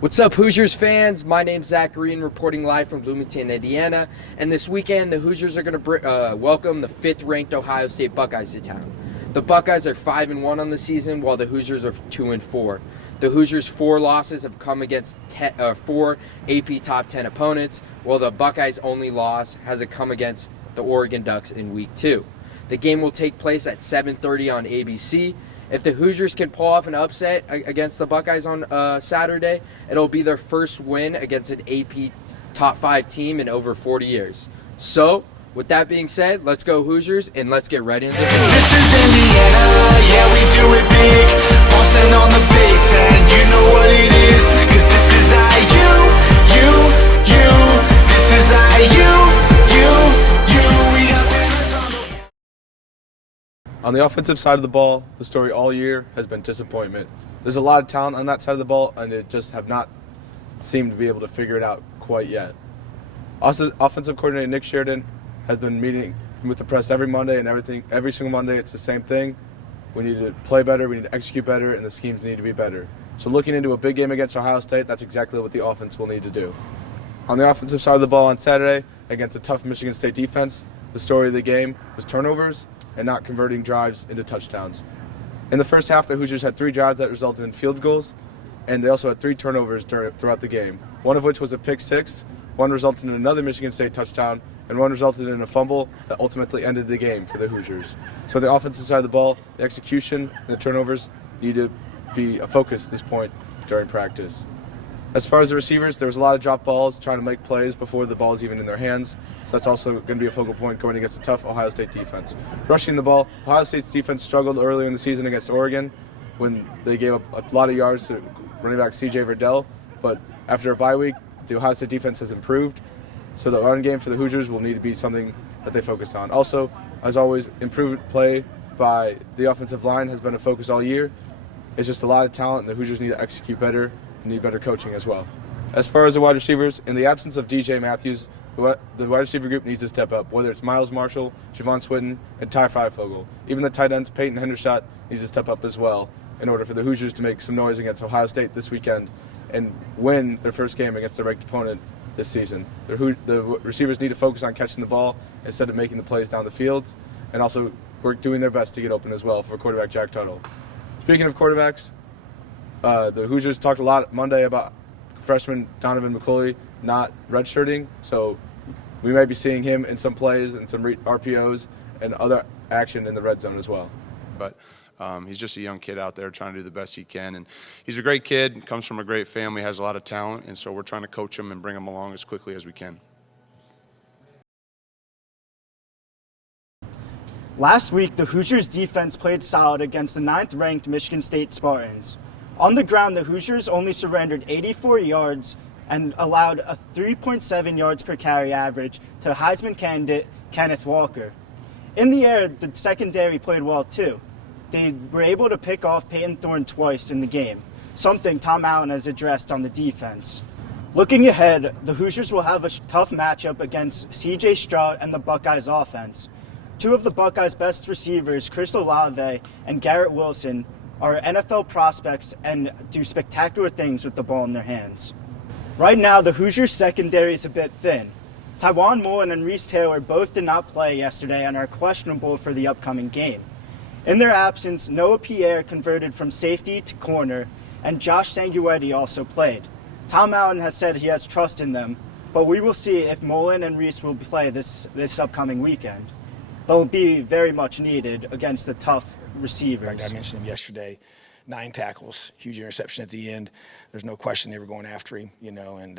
What's up, Hoosiers fans? My name's Greene, reporting live from Bloomington, Indiana. And this weekend, the Hoosiers are going to welcome the 5th-ranked Ohio State Buckeyes to town. The Buckeyes are 5-1 on the season, while the Hoosiers are 2-4. The Hoosiers' 4 losses have come against 4 AP Top 10 opponents, while the Buckeyes' only loss has come against the Oregon Ducks in Week 2. The game will take place at 7:30 on ABC. If the Hoosiers can pull off an upset against the Buckeyes on Saturday, it'll be their first win against an AP Top 5 team in over 40 years. So, with that being said, let's go Hoosiers, and let's get right into the game. This is Indiana, yeah, we do it big. Bossing on the Big Ten, you know what it is. Cause this is IU, this is IU. We got winners on the... On the offensive side of the ball, the story all year has been disappointment. There's a lot of talent on that side of the ball, and it just have not seemed to be able to figure it out quite yet. Also, offensive coordinator Nick Sheridan has been meeting with the press every Monday, and every single Monday it's the same thing. We need to play better, we need to execute better, and the schemes need to be better. So looking into a big game against Ohio State, that's exactly what the offense will need to do. On the offensive side of the ball on Saturday, against a tough Michigan State defense, the story of the game was turnovers and not converting drives into touchdowns. In the first half, the Hoosiers had 3 drives that resulted in field goals, and they also had 3 turnovers throughout the game, one of which was a pick six, one resulted in another Michigan State touchdown, and one resulted in a fumble that ultimately ended the game for the Hoosiers. So the offensive side of the ball, the execution, and the turnovers need to be a focus at this point during practice. As far as the receivers, there was a lot of drop balls trying to make plays before the ball is even in their hands. So that's also going to be a focal point going against a tough Ohio State defense. Rushing the ball, Ohio State's defense struggled earlier in the season against Oregon when they gave up a lot of yards to running back C.J. Verdell. But after a bye week, the Ohio State defense has improved. So the run game for the Hoosiers will need to be something that they focus on. Also, as always, improved play by the offensive line has been a focus all year. It's just a lot of talent, and the Hoosiers need to execute better and need better coaching as well. As far as the wide receivers, in the absence of DJ Matthews, the wide receiver group needs to step up, whether it's Miles Marshall, Javon Swinton, and Ty Freifogel. Even the tight ends, Peyton Hendershot, needs to step up as well in order for the Hoosiers to make some noise against Ohio State this weekend and win their first game against their ranked opponent this season. The receivers need to focus on catching the ball instead of making the plays down the field, and also doing their best to get open as well for quarterback Jack Tuttle. Speaking of quarterbacks, the Hoosiers talked a lot Monday about freshman Donovan McCulley not redshirting, so we may be seeing him in some plays and some RPOs and other action in the red zone as well. But he's just a young kid out there trying to do the best he can, and he's a great kid, comes from a great family, has a lot of talent, and so we're trying to coach him and bring him along as quickly as we can. Last week, the Hoosiers' defense played solid against the 9th-ranked Michigan State Spartans. On the ground, the Hoosiers only surrendered 84 yards and allowed a 3.7 yards per carry average to Heisman candidate Kenneth Walker. In the air, the secondary played well too. They were able to pick off Peyton Thorne twice in the game, something Tom Allen has addressed on the defense. Looking ahead, the Hoosiers will have a tough matchup against C.J. Stroud and the Buckeyes offense. 2 of the Buckeyes' best receivers, Chris Olave and Garrett Wilson, are NFL prospects and do spectacular things with the ball in their hands. Right now, the Hoosiers' secondary is a bit thin. Tywan Mullen and Reese Taylor both did not play yesterday and are questionable for the upcoming game. In their absence, Noah Pierre converted from safety to corner, and Josh Sanguetti also played. Tom Allen has said he has trust in them, but we will see if Mullen and Reese will play this upcoming weekend. They'll be very much needed against the tough receivers. I mentioned him yesterday. 9 tackles, huge interception at the end. There's no question they were going after him, and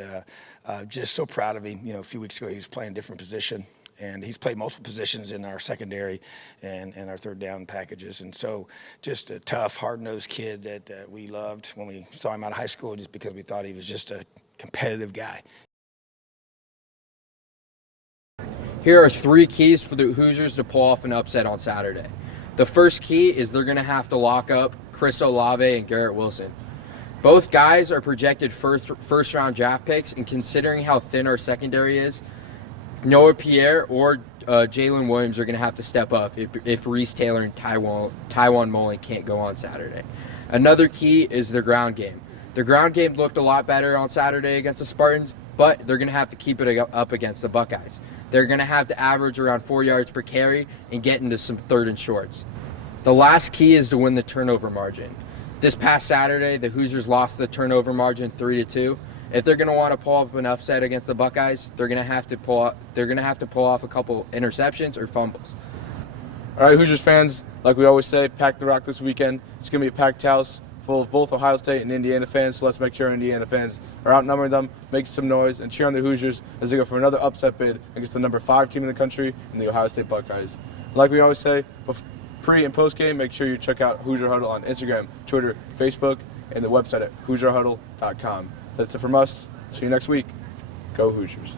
just so proud of him. A few weeks ago he was playing a different position, and he's played multiple positions in our secondary and our third down packages. And so just a tough, hard-nosed kid that we loved when we saw him out of high school, just because we thought he was just a competitive guy. Here are 3 keys for the Hoosiers to pull off an upset on Saturday. The first key is they're going to have to lock up Chris Olave and Garrett Wilson. Both guys are projected first-round draft picks, and considering how thin our secondary is, Noah Pierre or Jalen Williams are going to have to step up if Reese Taylor and Tywan Mullen can't go on Saturday. Another key is the ground game. Their ground game looked a lot better on Saturday against the Spartans, but they're going to have to keep it up against the Buckeyes. They're going to have to average around 4 yards per carry and get into some 3rd and shorts. The last key is to win the turnover margin. This past Saturday, the Hoosiers lost the turnover margin 3-2. If they're going to want to pull up an upset against the Buckeyes, they're going to have to pull off a couple interceptions or fumbles. All right, Hoosiers fans, like we always say, pack the rock this weekend. It's going to be a packed house full of both Ohio State and Indiana fans, so let's make sure Indiana fans are outnumbering them, make some noise, and cheer on the Hoosiers as they go for another upset bid against the number 5 team in the country in the Ohio State Buckeyes. Like we always say, pre- and post-game, make sure you check out Hoosier Huddle on Instagram, Twitter, Facebook, and the website at HoosierHuddle.com. That's it from us. See you next week. Go Hoosiers.